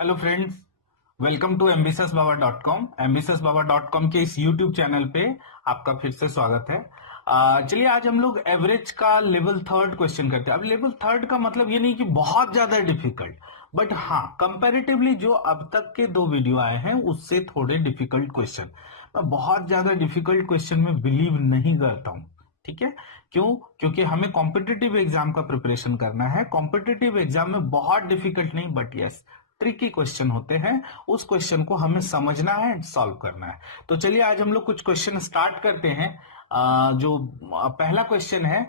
Hello friends, welcome to ambitiousbaba.com। ambitiousbaba.com के इस YouTube channel पे आपका फिर से स्वागत है। चलिए आज हम लोग एवरेज का लेवल थर्ड क्वेश्चन करते हैं। अब लेवल थर्ड का मतलब ये नहीं कि बहुत ज्यादा डिफिकल्ट, बट हाँ कंपैरेटिवली जो अब तक के दो वीडियो आए हैं उससे थोड़े डिफिकल्ट क्वेश्चन। मैं बहुत ज्यादा डिफिकल्ट क्वेश्चन में बिलीव नहीं करता हूं, ठीक है। क्यों? क्योंकि हमें कॉम्पिटिटिव एग्जाम का प्रिपरेशन करना है। कॉम्पिटिटिव एग्जाम में बहुत डिफिकल्ट नहीं बट यस ट्रिकी क्वेश्चन होते हैं। उस क्वेश्चन को हमें समझना है एंड सॉल्व करना है। तो चलिए आज हम लोग कुछ क्वेश्चन स्टार्ट करते हैं। जो पहला क्वेश्चन है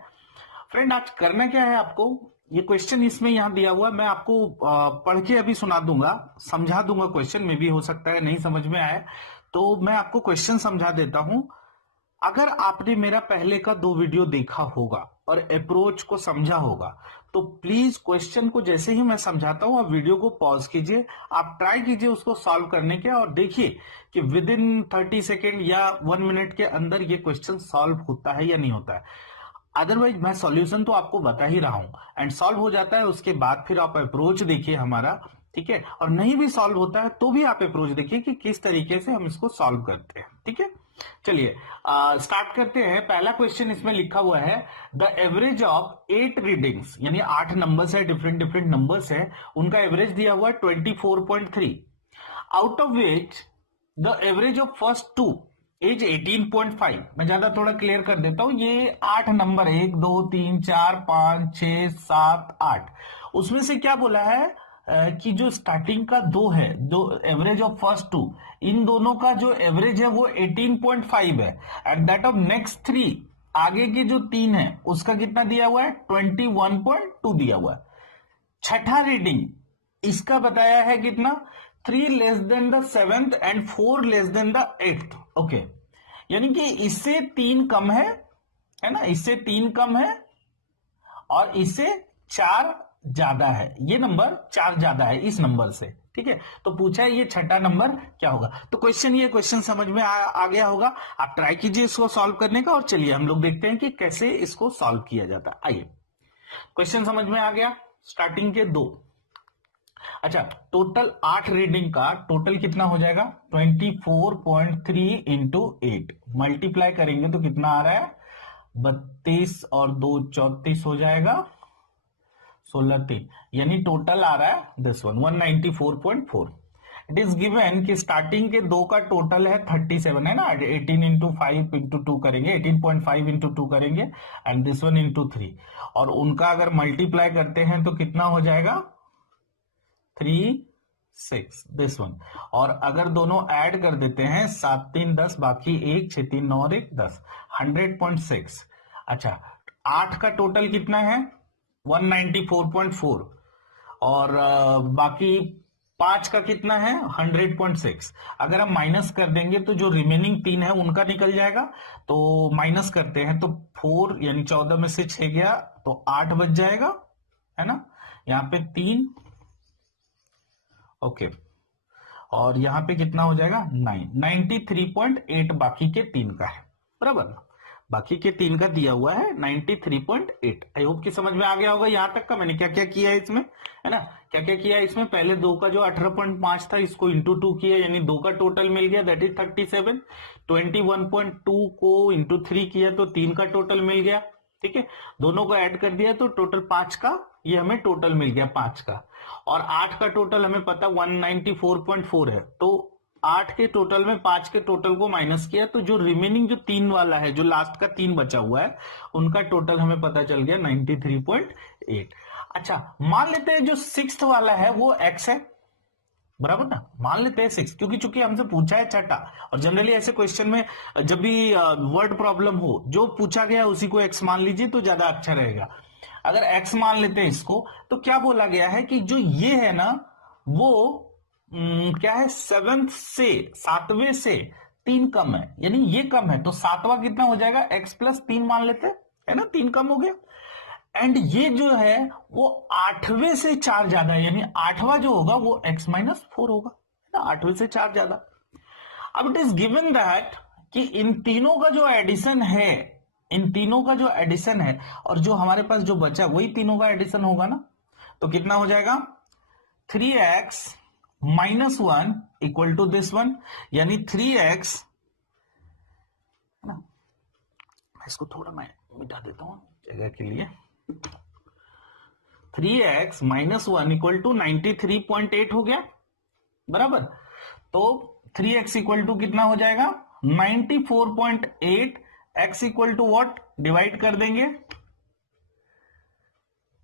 फ्रेंड, आज करना क्या है आपको, ये क्वेश्चन इसमें यहां दिया हुआ है। मैं आपको पढ़ के अभी सुना दूंगा, समझा दूंगा क्वेश्चन में भी हो सकता है नहीं समझ में आए, तो मैं आपको क्वेश्चन समझा देता हूं। अगर आपने मेरा पहले का दो वीडियो देखा होगा और अप्रोच को समझा होगा तो प्लीज क्वेश्चन को जैसे ही मैं समझाता हूं आप वीडियो को पॉज कीजिए, आप ट्राई कीजिए उसको सॉल्व करने के और देखिए कि विद इन 30 सेकेंड या 1 मिनट के अंदर ये क्वेश्चन सॉल्व होता है या नहीं होता है। अदरवाइज मैं सॉल्यूशन तो आपको बता ही रहा हूं एंड सॉल्व हो जाता है उसके बाद फिर आप अप्रोच देखिए हमारा, ठीक है। और नहीं भी सॉल्व होता है तो भी आप अप्रोच देखिए कि किस तरीके से हम इसको सॉल्व करते हैं, ठीक है। चलिए स्टार्ट करते हैं। पहला क्वेश्चन इसमें लिखा हुआ है द एवरेज ऑफ 8 रीडिंग्स, यानी 8 नंबर्स है, डिफरेंट डिफरेंट नंबर्स है, उनका एवरेज दिया हुआ है 24.3, out of which the average of first two as 18.5। मैं ज्यादा थोड़ा क्लियर कर देता हूं, ये 8 नंबर है, 1 2 3 4 5 6 7 8, उसमें से क्या बोला है कि जो स्टार्टिंग का दो है, दो एवरेज ऑफ फर्स्ट टू, इन दोनों का जो एवरेज है वो 18.5 है and that of next three, आगे के जो तीन है उसका कितना दिया हुआ है 21.2 दिया हुआ है। छठा रीडिंग इसका बताया है कितना 3 less than the 7th and 4 less than the 8th। Okay, यानी कि इससे 3 कम है ना, इससे 3 कम है और इससे 4 ज्यादा है, ये नंबर 4 ज्यादा है इस नंबर से, ठीक है। तो पूछा है ये छठा नंबर क्या होगा। तो ये क्वेश्चन समझ में आ गया होगा। आप ट्राई कीजिए इसको सॉल्व करने का और चलिए हम लोग देखते हैं कि कैसे इसको सॉल्व किया जाता है। आइए, क्वेश्चन समझ में आ गया। स्टार्टिंग के दो, अच्छा टोटल 8 रीडिंग का टोटल कितना हो जाएगा 24.3 इंटू 8, मल्टीप्लाई करेंगे तो कितना आ रहा है 32 और 2 34 हो जाएगा 16 3, यानी टोटल आ रहा है this one 194.4। It is given कि स्टार्टिंग के दो का टोटल है 37 है ना, 18 इंटू 5 इंटू 2 करेंगे, 18.5 इंटू 2 करेंगे एंड दिस वन इंटू 3, और उनका अगर मल्टीप्लाई करते हैं तो कितना हो जाएगा 3 6 दिस वन, और अगर दोनों ऐड कर देते हैं 7 3 10 बाकी 1 6 3 9 और 1 10, 100.6। अच्छा 8 का टोटल कितना है 194.4 और बाकी 5 का कितना है 100.6। अगर हम माइनस कर देंगे तो जो रिमेनिंग 3 है उनका निकल जाएगा, तो माइनस करते हैं तो 4 यानी 14 में से 6 गया तो 8 बच जाएगा, है ना, यहां पे 3, ओके, और यहां पे कितना हो जाएगा 9, 93.8 बाकी के 3 का है, बराबर। बाकी के 3 का दिया हुआ है 93.8। आई होप कि समझ में आ गया होगा यहां तक का मैंने क्या क्या किया है इसमें, है ना, क्या क्या किया है इसमें। पहले दो का जो 18.5 था इसको इंटू 2 किया, यानी 2 का टोटल मिल गया दैट इज 37। 21.2 को इंटू 3 किया तो 3 का टोटल मिल गया, ठीक है। दोनों को ऐड कर दिया तो टोटल 5 का, ये हमें टोटल मिल गया 5 का, और 8 का टोटल हमें पता 194.4 है, तो 8 के टोटल में 5 के टोटल को माइनस किया तो जो रिमेनिंग जो 3 वाला है, जो लास्ट का 3 बचा हुआ है, उनका टोटल हमें पता चल गया 93.8। अच्छा मान लेते हैं जो 6th वाला है वो x है, बराबर ना, मान लेते हैं 6, क्योंकि चूंकि हमसे पूछा है छठा, और जनरली ऐसे क्वेश्चन में जब भी वर्ड प्रॉब्लम हो जो पूछा गया उसी को x मान लीजिए तो ज्यादा अच्छा रहेगा। अगर x मान लेते हैं इसको तो क्या बोला गया है कि जो ये है ना वो क्या है 7th से 7वें से 3 कम है, यानी ये कम है, तो 7वां कितना हो जाएगा x प्लस 3 मान लेते हैं, है ना, 3 कम हो गया। एंड ये जो है वो 8वें से 4 ज्यादा है, यानी 8वां जो होगा वो x माइनस 4 होगा, है ना, 8वें से 4 ज्यादा। अब इट इज गिवन दैट कि इन तीनों का जो एडिशन है, इन तीनों का जो एडिशन है और जो हमारे पास जो बचा वही तीनों का एडिशन होगा ना, तो कितना हो जाएगा 3x -1 equal to this one, यानी 3x, है ना, इसको थोड़ा मैं मिटा देता हूं जगह के लिए। 3x माइनस 1 इक्वल टू 93.8 हो गया, बराबर। तो 3x इक्वल टू कितना हो जाएगा 94.8, x equal to what, divide कर देंगे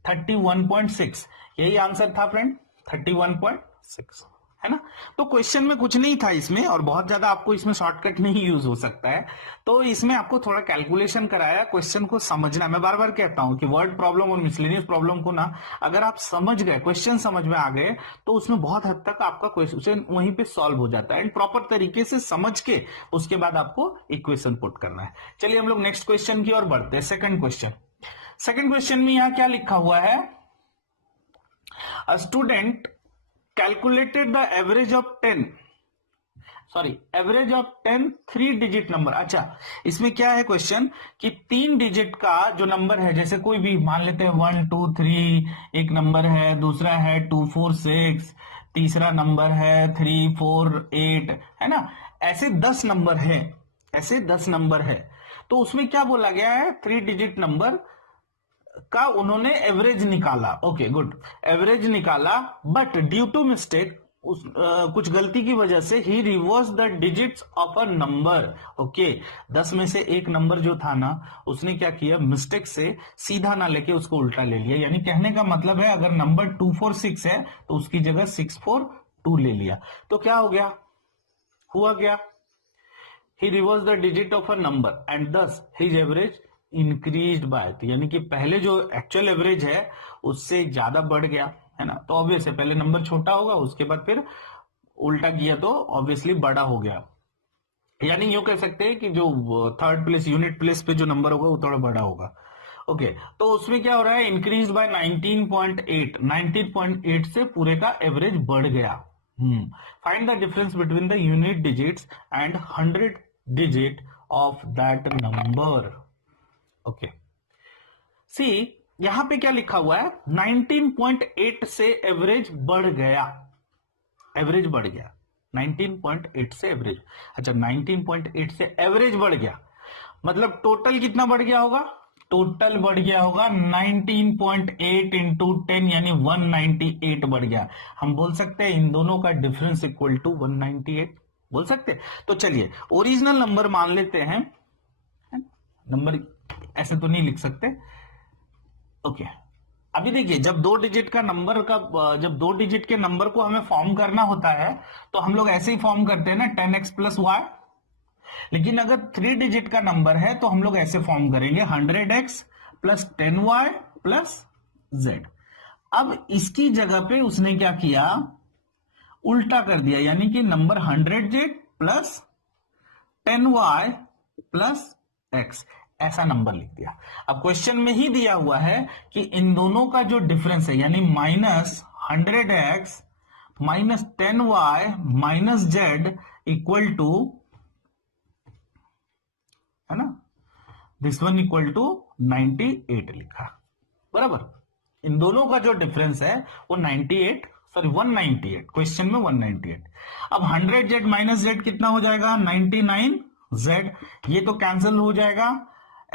31.6, यही आंसर था फ्रेंड, 31.6, है ना। तो क्वेश्चन में कुछ नहीं था इसमें, और बहुत ज्यादा आपको इसमें शॉर्टकट नहीं यूज हो सकता है, तो इसमें आपको थोड़ा कैलकुलेशन कराया, क्वेश्चन को समझना। मैं बार बार कहता हूं कि वर्ड प्रॉब्लम और मिसलेनियस प्रॉब्लम को ना अगर आप समझ गए, क्वेश्चन समझ में आ गए, तो उसमें बहुत हद तक आपका क्वेश्चन वहीं पे सॉल्व हो जाता है, एंड प्रॉपर तरीके से समझ के उसके बाद आपको इक्वेशन पुट करना है। चलिए हम लोग नेक्स्ट क्वेश्चन की ओर बढ़ते हैं। सेकंड क्वेश्चन में यहां क्या लिखा हुआ है, a student calculated the average of 10 3 digit number. अच्छा, इसमें क्या है क्वेश्चन कि 3 डिजिट का जो नंबर है, जैसे कोई भी मान लेते हैं 1 2 3 एक नंबर है, दूसरा है 2 4 6, तीसरा नंबर है 3 4 8, है ना, ऐसे 10 नंबर है। तो उसमें क्या बोला गया है, 3 डिजिट नंबर का उन्होंने एवरेज निकाला। ओके गुड, एवरेज निकाला, बट ड्यू टू मिस्टेक, कुछ गलती की वजह से ही reverse the digits of a number. Okay, 10 में से एक नंबर जो था ना, उसने क्या किया, मिस्टेक से सीधा ना लेके उसको उल्टा ले लिया। यानी कहने का मतलब है अगर नंबर 246 है तो उसकी जगह 642 ले लिया। तो क्या हो गया, हुआ क्या, ही reverse the digit of a number and दस हिज एवरेज इंक्रीज्ड बाय, यानी कि पहले जो एक्चुअल एवरेज है उससे ज्यादा बढ़ गया, है ना। तो ऑब्वियस है पहले नंबर छोटा होगा, उसके बाद फिर उल्टा किया तो ऑब्वियसली बड़ा हो गया। यानी यूं कह सकते हैं कि जो थर्ड प्लेस, यूनिट प्लेस पे जो नंबर होगा वो थोड़ा बड़ा होगा। ओके, तो उसमें क्या हो रहा है, इंक्रीज बाय 19.8 से पूरे का एवरेज बढ़ गया। Find the difference between the unit digits and 100 digit of that number. Okay, see यहां पे क्या लिखा हुआ है, 19.8 से एवरेज बढ़ गया, 19.8 से एवरेज। अच्छा, 19.8 से एवरेज बढ़ गया, मतलब टोटल कितना बढ़ गया होगा, टोटल बढ़ गया होगा 19.8 इंटू 10 यानी 198 बढ़ गया। हम बोल सकते हैं इन दोनों का डिफरेंस इक्वल टू 198, बोल सकते हैं। तो चलिए ओरिजिनल नंबर मान लेते हैं, नंबर ऐसे तो नहीं लिख सकते। ओके, अभी देखिए जब 2 डिजिट के नंबर को हमें फॉर्म करना होता है तो हम लोग ऐसे ही फॉर्म करते हैं ना, 10x प्लस वाई। लेकिन अगर 3 डिजिट का नंबर है तो हम लोग ऐसे फॉर्म करेंगे 100x plus 10y plus z। अब इसकी जगह पे उसने क्या किया, उल्टा कर दिया, यानी कि number 100z plus 10y plus x, ऐसा नंबर लिख दिया। अब क्वेश्चन में ही दिया हुआ है कि इन दोनों का जो डिफरेंस है, यानी -100x minus 10y minus z equal to, है ना, दिस वन इक्वल टू 98 लिखा, बराबर। इन दोनों का जो डिफरेंस है वो 198, क्वेश्चन में 198। अब 100z माइनस z कितना हो जाएगा, 99z, ये तो कैंसिल हो जाएगा,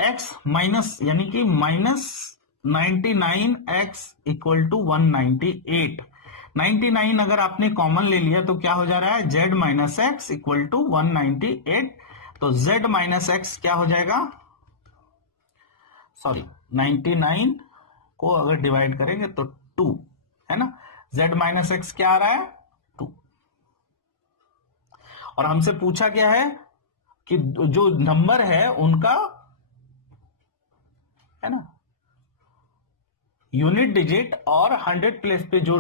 x माइनस यानी कि माइनस 99x इक्वल टू 198। 99 अगर आपने कॉमन ले लिया तो क्या हो जा रहा है, z minus x equal to 198। तो z माइनस एक्स क्या हो जाएगा, सॉरी 99 को अगर डिवाइड करेंगे तो 2, है ना, z माइनस एक्स क्या आ रहा है, 2। और हमसे पूछा क्या है कि जो नंबर है उनका, है ना, यूनिट डिजिट और 100 प्लेस पे जो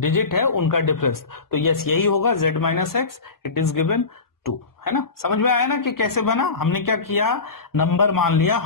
डिजिट है उनका डिफरेंस। तो यस यही होगा, z minus x, it is given 2, है ना। समझ में आया ना कि कैसे बना, हमने क्या किया, नंबर मान लिया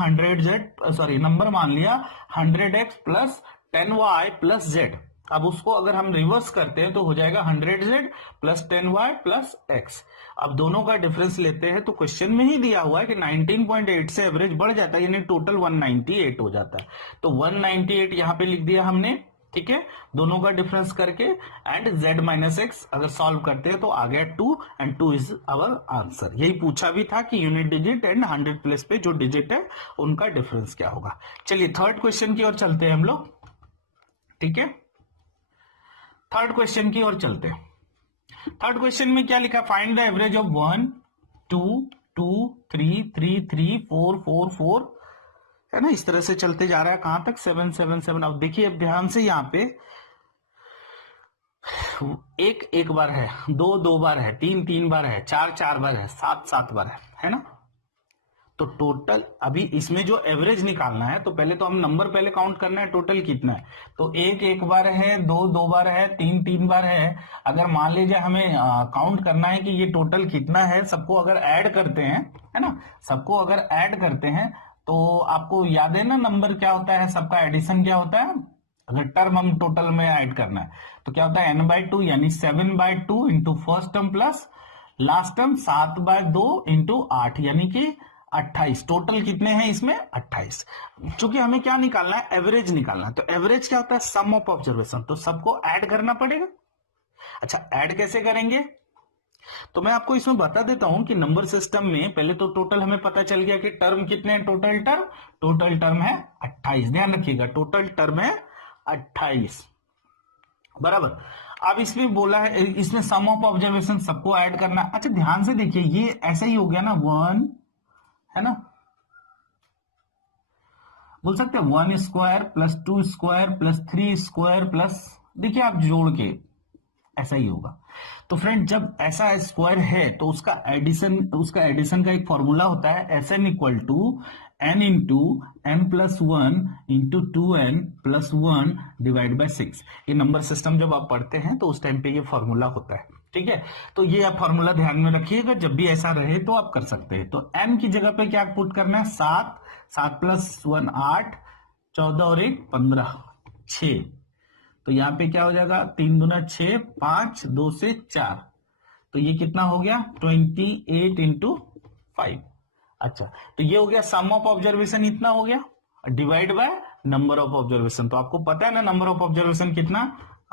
100x plus 10y plus z। अब उसको अगर हम रिवर्स करते हैं तो हो जाएगा 100z plus 10y plus x। अब दोनों का डिफरेंस लेते हैं तो क्वेश्चन में ही दिया हुआ है कि 19.8 से एवरेज बढ़ जाता है, यानी टोटल 198 हो जाता है। तो 198 यहां पे लिख दिया हमने, ठीक है, दोनों का डिफरेंस करके एंड z-x अगर सॉल्व करते हैं तो आ गया 2 एंड 2 इज आवर आंसर। यही पूछा भी था कि यूनिट डिजिट एंड 100 प्लेस पे जो डिजिट है उनका डिफरेंस क्या होगा। चलिए थर्ड क्वेश्चन की ओर चलते हैं हम लोग, ठीक है, थर्ड क्वेश्चन की ओर चलते हैं। थर्ड क्वेश्चन में क्या लिखा, फाइंड द एवरेज ऑफ 1 2 2 3 3 3 4 4 4, है ना, इस तरह से चलते जा रहा है कहां तक 7 7 7। अब देखिए अब ध्यान से, यहां पे एक बार है, दो बार है, तीन बार है, चार बार है, सात बार है ना। तो टोटल अभी इसमें जो एवरेज निकालना है तो पहले तो हम नंबर पहले काउंट करना है टोटल कितना है। तो एक बार है, दो बार है, तीन बार है। अगर मान लीजिए हमें काउंट करना है कि ये टोटल कितना है, सबको अगर ऐड करते हैं, है ना, सबको अगर ऐड करते हैं तो आपको याद है ना नंबर क्या होता है, सबका एडिशन क्या होता है। अगर टर्म हम टोटल में ऐड करना है तो क्या होता है n/2 यानी 7/2 into first term plus last term 7/2 into 8 यानी कि 28। टोटल कितने हैं इसमें 28। चूंकि हमें क्या निकालना है, एवरेज निकालना है। तो एवरेज क्या होता है, सम ऑफ ऑब्जर्वेशन, तो सबको ऐड करना पड़ेगा। अच्छा ऐड कैसे करेंगे, तो मैं आपको इसमें बता देता हूं कि नंबर सिस्टम में पहले तो टोटल हमें पता चल गया कि टर्म कितने हैं, टोटल टर्म है 28। ध्यान रखिएगा टोटल टर्म है 28 बराबर। अब इसमें बोला है, इसमें सम ऑफ ऑब्जर्वेशन सबको ऐड करना। अच्छा ध्यान से देखिए ये ऐसा ही हो गया ना, 1 है ना, बोल सकते हैं 1 square plus 2 square plus 3 square plus, देखिए आप जोड़ के ऐसा ही होगा। तो फ्रेंड जब ऐसा स्क्वायर है तो उसका एडिशन का एक फॉर्मूला होता है, Sn equal to n into n plus 1 into 2n plus 1 divide by 6। ये नंबर सिस्टम जब आप पढ़ते हैं तो उस टाइम पे ये फॉर्मूला होता है, ठीक है। तो ये आप फॉर्मूला ध्यान में रखिएगा, जब भी ऐसा रहे तो आप कर सकते हैं। तो n की जगह पे क्या पुट करना है, 7 प्लस 1 8, 14 और 1 15 6। तो यहाँ पे क्या हो जाएगा, 3 दूना 6, 5 2 से 4, तो ये कितना हो गया 28 इंटू 5। अच्छा तो ये हो गया सम ऑफ ऑब्जर्वेशन, इतना हो गया divide by number of observation. तो आपको पता है ना नंबर ऑफ ऑब्जर्वेशन कितना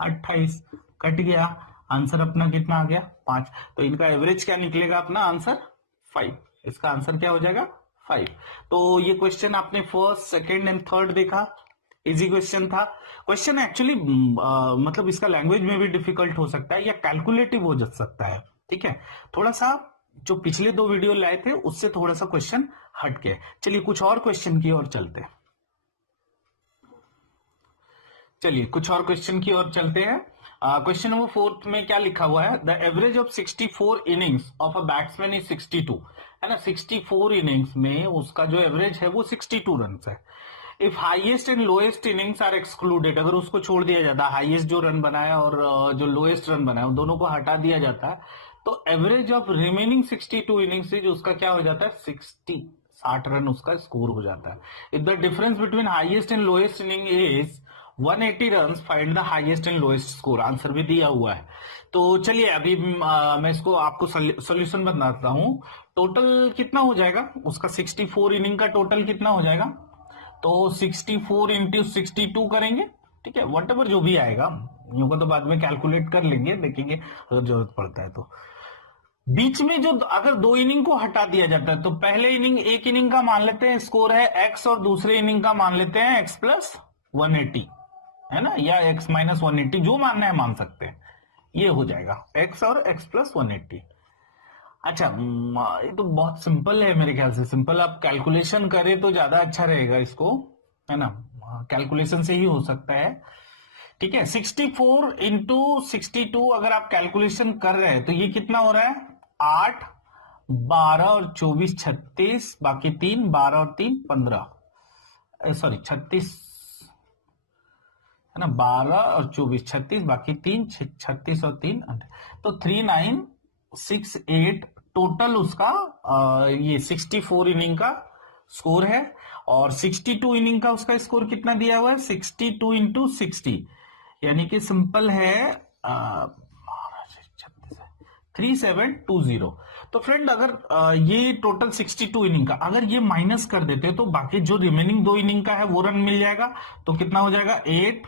28, कट गया, आंसर अपना कितना आ गया 5। तो इनका एवरेज क्या निकलेगा अपना आंसर 5। इसका आंसर क्या हो जाएगा 5। तो ये क्वेश्चन आपने फर्स्ट सेकेंड एंड थर्ड देखा, इजी क्वेश्चन था। क्वेश्चन एक्चुअली मतलब इसका लैंग्वेज में भी डिफिकल्ट हो सकता है या कैलकुलेटिव हो जा सकता है, ठीक है। थोड़ा सा जो पिछले 2 वीडियो लाए थे उससे थोड़ा सा क्वेश्चन हट के। चलिए कुछ और क्वेश्चन की ओर चलते हैं, चलिए कुछ और क्वेश्चन की ओर चलते हैं। क्वेश्चन नंबर 4 में क्या लिखा हुआ है, the average of 64 innings of a batsman is 62, है ना। 64 इनिंग्स में उसका जो एवरेज है वो 62 रन है। If highest and lowest innings are excluded, अगर उसको छोड़ दिया जाता है, हाईएस्ट जो रन बनाया और जो लोएस्ट रन बनाया उन दोनों को हटा दिया जाता है, तो एवरेज ऑफ रिमेनिंग 62 इनिंग्स जो उसका क्या हो जाता है 60 रन उसका स्कोर हो जाता है। If the difference between highest and lowest inning is 180 run, find the highest and lowest score. Answer भी दिया हुआ है। तो चलिए अभी मैं इसको आपको सोल्यूशन बताता हूं। टोटल कितना हो जाएगा उसका, 64 इनिंग का टोटल कितना हो जाएगा, तो 64 इंटू 62 करेंगे, ठीक है। वट एवर जो भी आएगा यूं को तो बाद में कैलकुलेट कर लेंगे, देखेंगे अगर जरूरत पड़ता है तो। बीच में जो अगर 2 इनिंग को हटा दिया जाता है तो पहले इनिंग, एक इनिंग का मान लेते हैं स्कोर है x और दूसरे इनिंग का मान लेते हैं x प्लस 180, है ना, या x माइनस 180, जो मानना है मान सकते हैं। ये हो जाएगा x और x प्लस 180। अच्छा ये तो बहुत सिंपल है मेरे ख्याल से, सिंपल आप कैलकुलेशन करें तो ज्यादा अच्छा रहेगा इसको, है ना, कैलकुलेशन से ही हो सकता है, ठीक है। 64 इंटू 62 अगर आप कैलकुलेशन कर रहे हैं तो ये कितना हो रहा है 8 12 और 24 36, बाकी 3 12 और 3 15, सॉरी 36, है ना, 12 और 24 36, बाकी 3 36 और 3, तो 3968 टोटल उसका ये 64 इनिंग का स्कोर है। और 62 इनिंग का उसका स्कोर कितना दिया हुआ है 62 इंटू 60, यानी कि सिंपल है 3720। तो फ्रेंड अगर ये टोटल 62 इनिंग का अगर ये माइनस कर देते तो बाकी जो रिमेनिंग 2 इनिंग का है वो रन मिल जाएगा। तो कितना हो जाएगा 8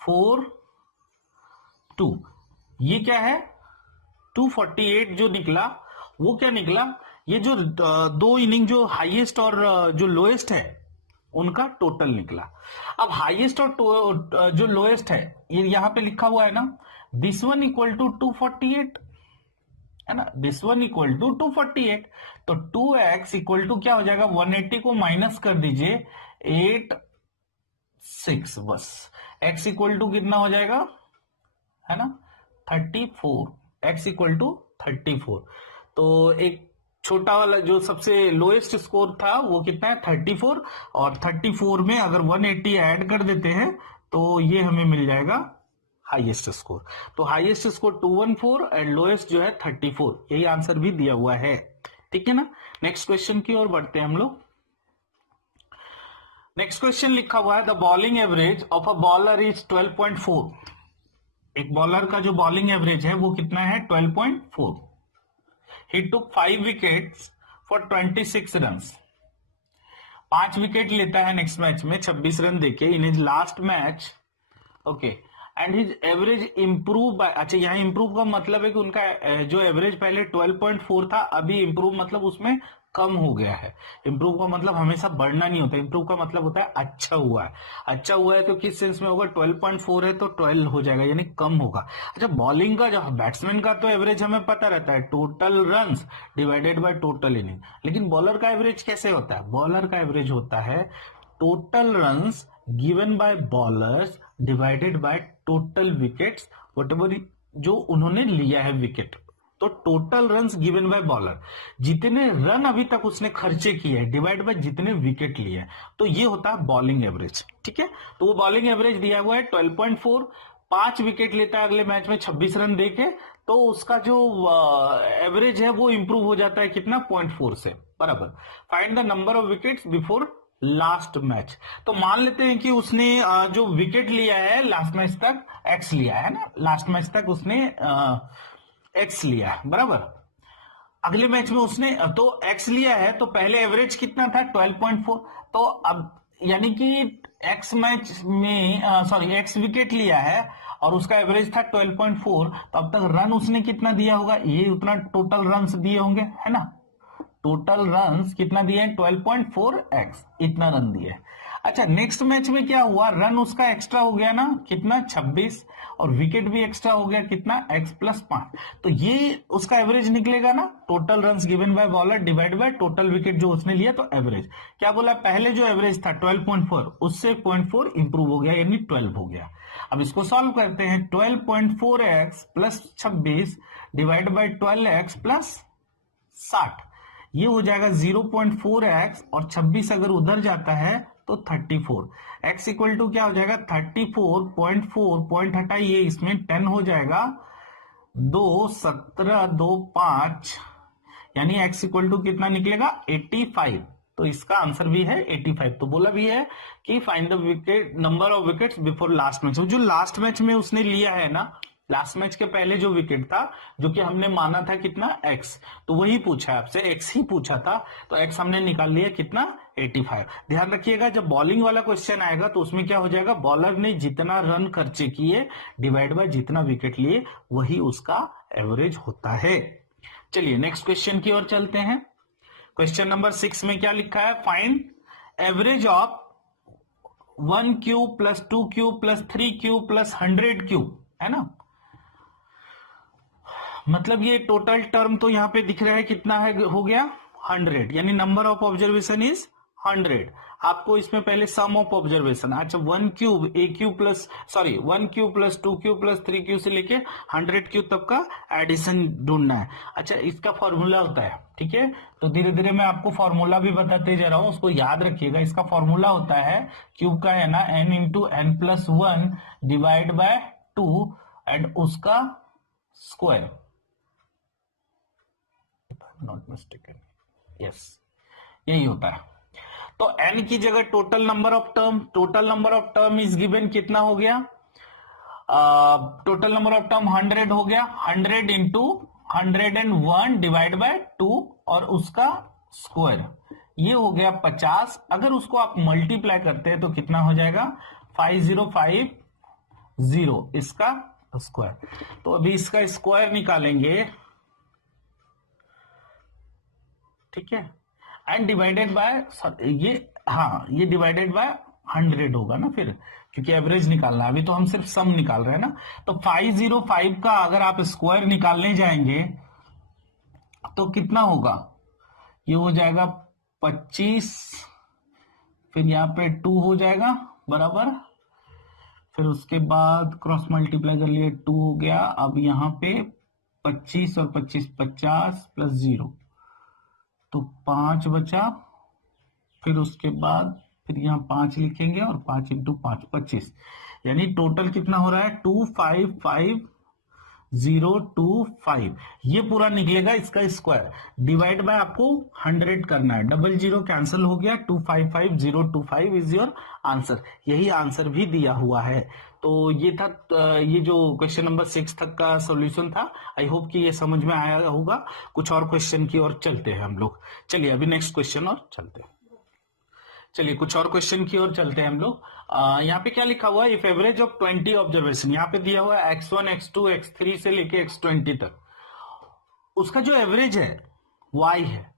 4 2, ये क्या है 248 जो निकला वो क्या निकला, ये जो दो इनिंग जो हाईएस्ट और जो लोएस्ट है उनका टोटल निकला। अब हाईएस्ट और जो लोएस्ट है ये यहां पे लिखा हुआ है ना, दिस वन इक्वल टू 248 है ना, दिस वन इक्वल टू 248, तो 2x इक्वल टू क्या हो जाएगा, 180 को माइनस कर दीजिए 6, बस x इक्वल टू कितना हो जाएगा है ना 34, x इक्वल टू 34। तो एक छोटा वाला जो सबसे लोएस्ट स्कोर था वो कितना है 34, और 34 में अगर 180 ऐड कर देते हैं तो ये हमें मिल जाएगा हाईएस्ट स्कोर। तो हाईएस्ट स्कोर 214 एंड लोएस्ट जो है 34, यही आंसर भी दिया हुआ है। ठीक है ना, नेक्स्ट क्वेश्चन की ओर बढ़ते हैं हम लोग। नेक्स्ट क्वेश्चन लिखा हुआ है the bowling average of a bowler is 12.4। एक बॉलर का जो बॉलिंग एवरेज है वो कितना है 12.4। He took 5 wickets for 26 runs. 5 wicket लेता है नेक्स्ट मैच में 26 रन देके in his last match, okay, and his average improve by, अच्छा यहाँ इंप्रूव का मतलब है कि उनका जो एवरेज पहले 12.4 था अभी इंप्रूव मतलब उसमें कम हो गया है। इंप्रूव का मतलब हमेशा बढ़ना नहीं होता, इंप्रूव का मतलब होता है अच्छा हुआ है। अच्छा हुआ है तो किस सेंस में होगा, 12.4 है तो 12 हो जाएगा यानी कम होगा। अच्छा बॉलिंग का जो बैट्समैन का तो एवरेज हमें पता रहता है total runs divided by total inning, लेकिन बॉलर का एवरेज कैसे होता है, बॉलर का एवरेज होता है total runs given by bowlers divided by total wickets whatever जो उन्होंने लिया है विकेट। तो total runs given by bowler, जितने रन अभी तक उसने खर्चे किए हैं डिवाइड बाय जितने विकेट लिए हैं, तो ये होता है बॉलिंग एवरेज। ठीक है, तो वो बॉलिंग एवरेज दिया हुआ है 12.4, 5 विकेट लेता है अगले मैच में 26 रन देके, तो उसका जो एवरेज है वो इंप्रूव हो जाता है कितना 0.4 से बराबर। Find the number of wickets before last match. तो मान लेते हैं कि उसने जो विकेट लिया है लास्ट मैच तक एक्स लिया है ना, लास्ट मैच तक उसने एक्स लिया है बराबर। अगले मैच में उसने तो एक्स लिया है तो पहले एवरेज कितना था 12.4, तो अब यानी कि एक्स मैच में एक्स विकेट लिया है और उसका एवरेज था 12.4, तो अब तक रन उसने कितना दिया होगा, ये उतना टोटल रन्स दिए होंगे है ना, टोटल रन्स कितना दिए 12.4x, इतना रन दिए। अच्छा नेक्स्ट मैच में क्या हुआ, रन उसका एक्स्ट्रा हो गया ना कितना 26, और विकेट भी एक्स्ट्रा हो गया कितना x प्लस 5, तो ये उसका एवरेज निकलेगा ना total runs given by bowler divide by total wicket जो उसने लिया। तो एवरेज क्या बोला, पहले जो एवरेज था 12.4 उससे 0.4 इंप्रूव हो गया यानी 12 हो गया। अब इसको सॉल्व करते हैं, 12.4x plus 26 divide by 12x plus 60, ये हो जाएगा 0.4x, और 26 अगर उधर जाता है तो 34, x इक्वल टू क्या हो जाएगा 34.4, पॉइंट हटाइए इसमें 10 हो जाएगा 2 17 2 5, यानी x इक्वल टू कितना निकलेगा 85। तो इसका आंसर भी है 85। तो बोला भी है कि find the wicket number of wickets before last match, जो लास्ट मैच में उसने लिया है ना, लास्ट मैच के पहले जो विकेट था जो कि हमने माना था कितना x, तो वही पूछा आपसे, x ही पूछा था, तो x हमने निकाल लिया कितना 85। ध्यान रखिएगा जब बॉलिंग वाला क्वेश्चन आएगा तो उसमें क्या हो जाएगा, बॉलर ने जितना रन खर्चे किए डिवाइड बाय जितना विकेट लिए वही उसका एवरेज होता है। चलिए नेक्स्ट क्वेश्चन की ओर चलते हैं। क्वेश्चन नंबर 6 में क्या लिखा है, find average of 1 cube plus 2 cube plus 3 cube plus 100 cube, है ना, मतलब ये टोटल टर्म तो यहां पे दिख रहा है कितना है, हो गया 100, यानी नंबर ऑफ ऑब्जर्वेशन इज 100। आपको इसमें पहले सम ऑफ ऑब्जर्वेशन, अच्छा 1 cube 1 plus 2 cube plus 3 cube से लेके 100 क्यूब तक का एडिशन ढूंढना है। अच्छा इसका फॉर्मूला होता है, ठीक है, तो धीरे धीरे मैं आपको फॉर्मूला भी बताते जा रहा हूं, उसको याद रखिएगा। इसका फॉर्मूला होता है क्यूब का है ना n into n plus 1 divide bye 2 and उसका स्क्वायर, नॉट मिस्टेकन, यस यही होता है। तो n की जगह total number of term is given कितना हो गया, टोटल नंबर ऑफ टर्म 100 हो गया, 100 इंटू 101 डिवाइड बाय 2 और उसका स्क्वायर, ये हो गया 50। अगर उसको आप मल्टीप्लाई करते हैं तो कितना हो जाएगा 505 0, इसका स्क्वायर। तो अभी इसका स्क्वायर निकालेंगे, ठीक है, एंड डिवाइडेड बाय ये, हाँ ये डिवाइडेड बाय 100 होगा ना फिर, क्योंकि एवरेज निकालना है, अभी तो हम सिर्फ सम निकाल रहे हैं ना। तो 505 का अगर आप स्क्वायर निकालने जाएंगे तो कितना होगा, ये हो जाएगा 25, फिर यहाँ पे 2 हो जाएगा बराबर, फिर उसके बाद क्रॉस मल्टीप्लाई कर लिए, 2 हो गया। अब यहाँ पे 25 और 25 50 प्लस 0, तो 5 बचा, फिर उसके बाद फिर यहाँ 5 लिखेंगे और 5 इंटू 5 25, यानी टोटल कितना हो रहा है 255,025, ये पूरा निकलेगा इसका स्क्वायर। डिवाइड बाय आपको 100 करना है, डबल जीरो कैंसिल हो गया, 255,025 इज योर आंसर। यही आंसर भी दिया हुआ है। तो ये था, ये जो क्वेश्चन नंबर 6 तक का सॉल्यूशन था। आई होप कि ये समझ में आया होगा। कुछ और क्वेश्चन की ओर चलते हैं हम लोग। चलिए अभी नेक्स्ट क्वेश्चन और चलते हैं। चलिए कुछ और क्वेश्चन की ओर चलते हैं हम लोग। यहाँ पे क्या लिखा हुआ है, इफ एवरेज ऑफ 20 ऑब्जर्वेशन, यहाँ पे दिया हुआ है x1 x2 x3 से लेके x20 तक, उसका जो एवरेज है y है,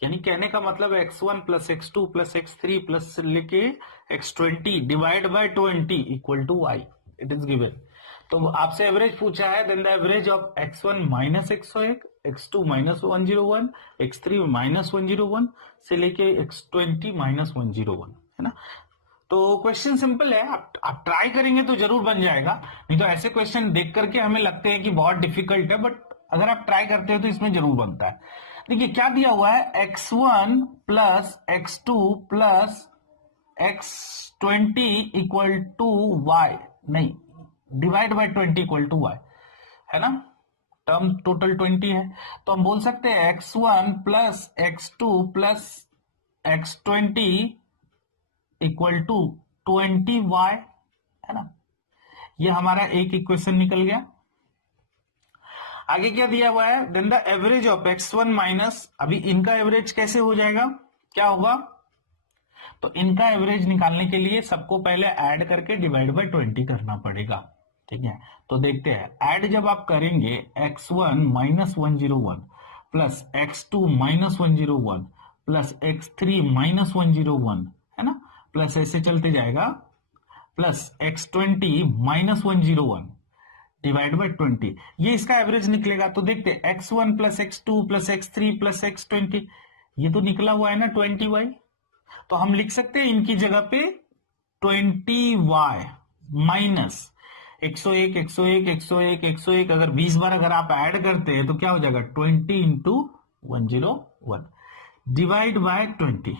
यानी कहने का मतलब x1 plus x2 plus x3 plus लेके x20 divide by 20 equal to y, it is given. तो आपसे एवरेज पूछा है, then the average of x1 minus 101, x2 minus 101, x3 minus 101 से लेके x20 माइनस 101, है ना। तो क्वेश्चन सिंपल है, आप ट्राई करेंगे तो जरूर बन जाएगा, नहीं तो ऐसे क्वेश्चन देख करके हमें लगते हैं कि बहुत डिफिकल्ट है, बट अगर आप ट्राई करते हो तो इसमें जरूर बनता है। देखिए क्या दिया हुआ है, x1 plus x2 plus x20 equal to y, नहीं divide by 20 equal to y, है ना। टर्म टोटल 20 है, तो हम बोल सकते हैं x1 plus x2 plus x20 equal to 20y, है ना। ये हमारा एक इक्वेशन निकल गया। आगे क्या दिया हुआ है, then the average of x1 minus, अभी इनका एवरेज कैसे हो जाएगा, क्या होगा, तो इनका एवरेज निकालने के लिए सबको पहले ऐड करके डिवाइड बाय 20 करना पड़ेगा, ठीक है। तो देखते हैं, ऐड जब आप करेंगे x1 minus 101 plus x2 minus 101 plus x3 minus 101, है ना, प्लस ऐसे चलते जाएगा, plus x20 minus 101 divide by 20, ये इसका एवरेज निकलेगा। तो देखते हैं x1 plus x2 plus x3 plus x20, ये तो निकला हुआ है ना 20y, तो हम लिख सकते हैं इनकी जगह पे 20y माइनस 101 101 101 101, अगर 20 बार अगर आप ऐड करते हैं तो क्या हो जाएगा 20 इंटू 101 डिवाइड बाय 20।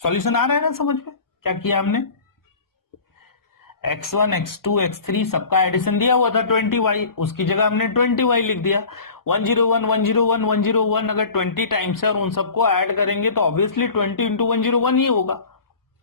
सॉल्यूशन आ रहा है ना समझ में, क्या किया हमने, x1 x2 x3 सबका एडिशन दिया हुआ था 20y, उसकी जगह हमने 20y लिख दिया। 101 101 101 अगर 20 टाइम्स है और उन सबको ऐड करेंगे तो ऑब्वियसली 20 इंटू 101 ही होगा।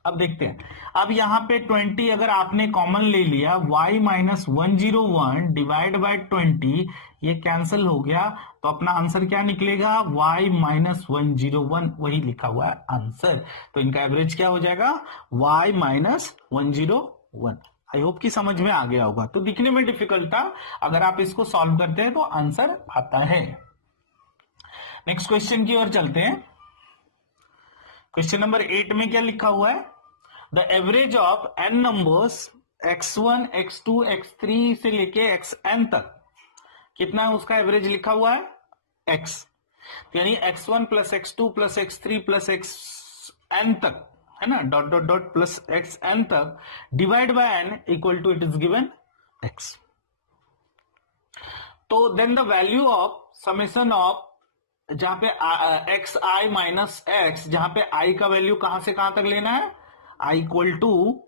अब देखते हैं, अब यहाँ पे 20 अगर आपने कॉमन ले लिया, y माइनस 101 डिवाइड बाय 20, ये कैंसिल हो गया, तो अपना आंसर क्या निकलेगा, y माइनस 101, वही लिखा हुआ है आंसर। तो इनका एवरेज क्या हो जाएगा, y माइनस 101। आई होप कि समझ में आ गया होगा। तो दिखने में डिफिकल्ट था, अगर आप इसको सॉल्व करते हैं तो आंसर आता है। नेक्स्ट क्वेश्चन की ओर चलते हैं। क्वेश्चन नंबर 8 में क्या लिखा हुआ है, the average of n numbers x1 x2 x3 से लेके xn तक, कितना है उसका एवरेज लिखा हुआ है x, यानी x1 plus x2 plus x3 plus xn तक, है ना, dot dot dot plus xn तक divide by n equal to it is given x। तो then the value of summation of, जहां पे एक्स आई माइनस एक्स, जहां पे आई का वैल्यू कहां से कहां तक लेना है, आई इक्वल टू,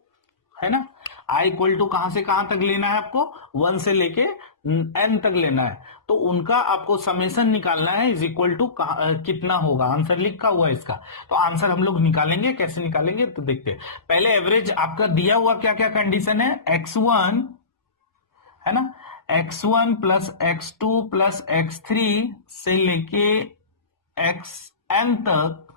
है ना, आई इक्वल टू कहां से कहां तक लेना है आपको, 1 से लेके n तक लेना है। तो उनका आपको समेशन निकालना है, इज इक्वल टू कितना होगा, आंसर लिखा हुआ है इसका। तो आंसर हम लोग निकालेंगे, कैसे निकालेंगे तो देखते हैं। पहले एवरेज आपका दिया हुआ क्या क्या कंडीशन है, x1, है ना, x1 plus x2 plus x3 से लेके xn तक,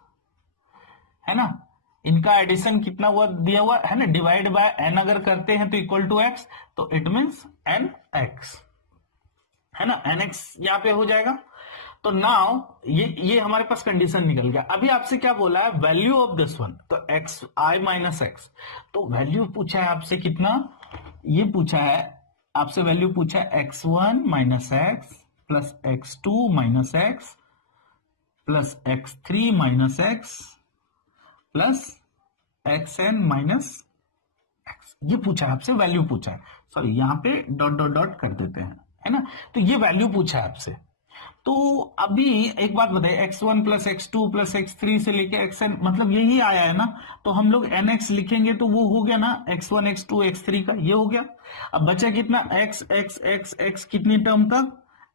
है ना, इनका एडिशन कितना हुआ दिया हुआ है ना, डिवाइड बाय n अगर करते हैं तो इक्वल टू x, तो इट मीन्स nx है ना, nx यहां पे हो जाएगा। तो नाउ ये हमारे पास कंडीशन निकल गया। अभी आपसे क्या बोला है, वैल्यू ऑफ दिस वन, तो x i माइनस एक्स, तो वैल्यू पूछा है आपसे कितना, ये पूछा है आपसे, वैल्यू पूछा है x1 minus x plus x2 minus x plus x3 minus x plus xn minus x, ये पूछा है आपसे, वैल्यू पूछा है। सॉरी यहां पे डॉट डॉट डॉट कर देते हैं, है ना, तो ये वैल्यू पूछा है आपसे। तो अभी एक बात बताइए, x1 plus x two plus x3 से लेके xn, मतलब यही आया है ना, तो हम लोग nx लिखेंगे तो वो हो गया ना x1 x2 x3 का, ये हो गया। अब बचा कितना, x x x x कितनी टर्म तक,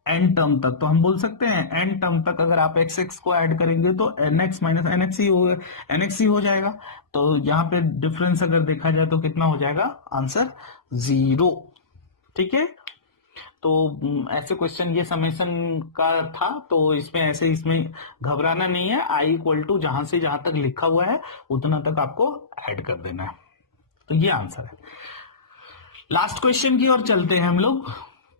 n टर्म तक, तो हम बोल सकते हैं n टर्म तक अगर आप x x को ऐड करेंगे तो nx माइनस nx ही होगा, nx ही हो जाएगा। तो यहाँ पे डिफरेंस अगर देखा जाए तो कितना हो जाएगा, आंसर 0। ठीक है, तो ऐसे क्वेश्चन, ये समेशन का था, तो इसमें ऐसे, इसमें घबराना नहीं है, आई इक्वल टू जहां से जहां तक लिखा हुआ है उतना तक आपको ऐड कर देना है। तो ये आंसर है। लास्ट क्वेश्चन की ओर चलते हैं हम लोग।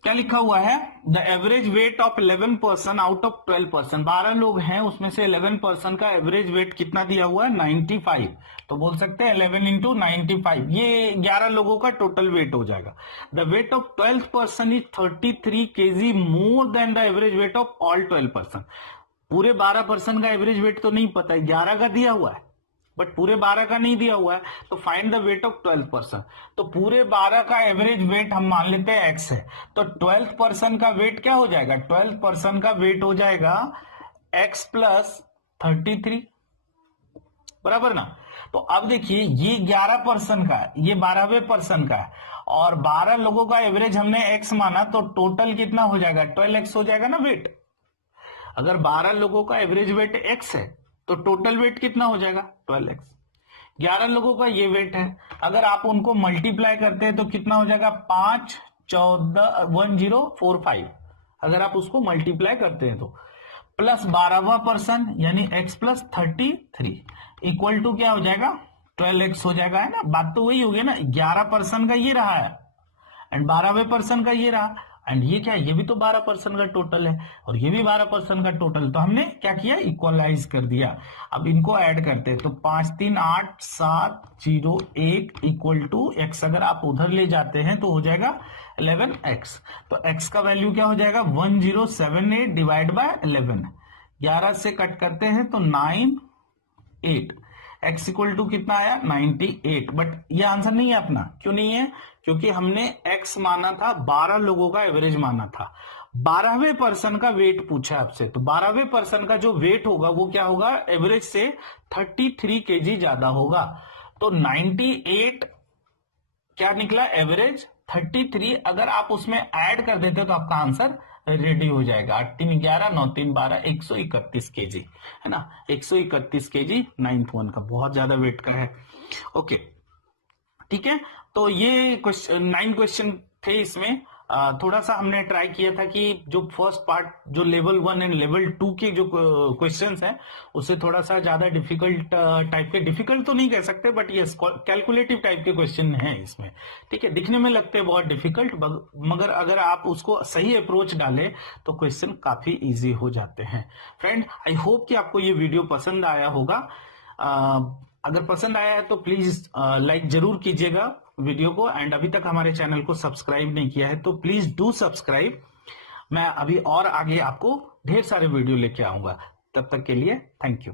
क्या लिखा हुआ है, the average weight of 11 person out of 12 person, 12 लोग हैं उसमें से 11 पर्सन का एवरेज वेट कितना दिया हुआ है, 95। तो बोल सकते हैं 11 इंटू 95, ये 11 लोगों का टोटल वेट हो जाएगा। The weight of 12th person is 33 kg more than the average weight of all 12 person. पूरे 12 पर्सन का एवरेज वेट तो नहीं पता है, 11 का दिया हुआ है बट पूरे 12 का नहीं दिया हुआ है, तो find the weight of 12th person. तो पूरे 12 का एवरेज वेट हम मान लेते हैं x है, तो 12th पर्सन का वेट क्या हो जाएगा, 12th पर्सन का वेट हो जाएगा x प्लस 33, बराबर ना। तो अब देखिए ये 11 पर्सन का है, ये 12वें पर्सन का है, और 12 लोगों का एवरेज हमने x माना, तो टोटल कितना हो जाएगा, 12x हो जाएगा ना वेट। अगर 12 लोगों का एवरेज वेट x है तो टोटल वेट कितना हो जाएगा, 12x। 11 लोगों का ये वेट है, अगर आप उनको मल्टीप्लाई करते हैं तो कितना हो जाएगा, 5 14 1045, अगर आप उसको मल्टीप्लाई करते हैं तो, प्लस 12वां पर्सन यानी x प्लस 33 इक्वल टू क्या हो जाएगा, 12x हो जाएगा, है ना। बात तो वही हो गई ना, 11 पर्सन का ये रहा है एंड 12वें पर्सन का ये रहा, एंड ये क्या है, ये भी तो 12 पर्सन का टोटल है और ये भी 12 पर्सन का टोटल, तो हमने क्या किया, इक्वलाइज कर दिया। अब इनको ऐड करते हैं तो 5 3 8 7 0 1 इक्वल टू x, अगर आप उधर ले जाते हैं तो हो जाएगा 11x। तो x का वैल्यू क्या हो जाएगा, 1078 डिवाइड बाय 11, 11 से कट करते हैं तो 9 8, x इक्वल टू कितना आया, 98। बट ये आंसर नहीं है अपना, क्यों नहीं है, क्योंकि हमने x माना था, 12 लोगों का एवरेज माना था, 12वें पर्सन का वेट पूछा आपसे, तो 12वें पर्सन का जो वेट होगा वो क्या होगा, एवरेज से 33 kg ज्यादा होगा। तो 98 क्या निकला एवरेज, 33 अगर आप उसमें ऐड कर देते तो आपका आंसर रेडी हो जाएगा, 8 3 11 9 3 12 131 kg, है ना, 131 kg 9th वन का, बहुत ज्यादा वेट का है। ओके ठीक है, तो ये 9 क्वेश्चन थे इसमें। थोड़ा सा हमने ट्राई किया था कि जो फर्स्ट पार्ट, जो लेवल 1 एंड लेवल 2 के जो क्वेश्चंस हैं उससे थोड़ा सा ज्यादा डिफिकल्ट टाइप के, डिफिकल्ट तो नहीं कह सकते बट ये कैलकुलेटिव टाइप के क्वेश्चन हैं इसमें। ठीक है, दिखने में लगते हैं बहुत डिफिकल्ट, मगर अगर आप उसको सही अप्रोच डालें तो क्वेश्चन काफी इजी हो जाते हैं। फ्रेंड, आई होप कि आपको ये वीडियो पसंद आया होगा। अगर पसंद आया है तो प्लीज लाइक जरूर कीजिएगा वीडियो को, एंड अभी तक हमारे चैनल को सब्सक्राइब नहीं किया है तो प्लीज डू सब्सक्राइब। मैं अभी और आगे आपको ढेर सारे वीडियो लेके आऊंगा, तब तक के लिए थैंक यू।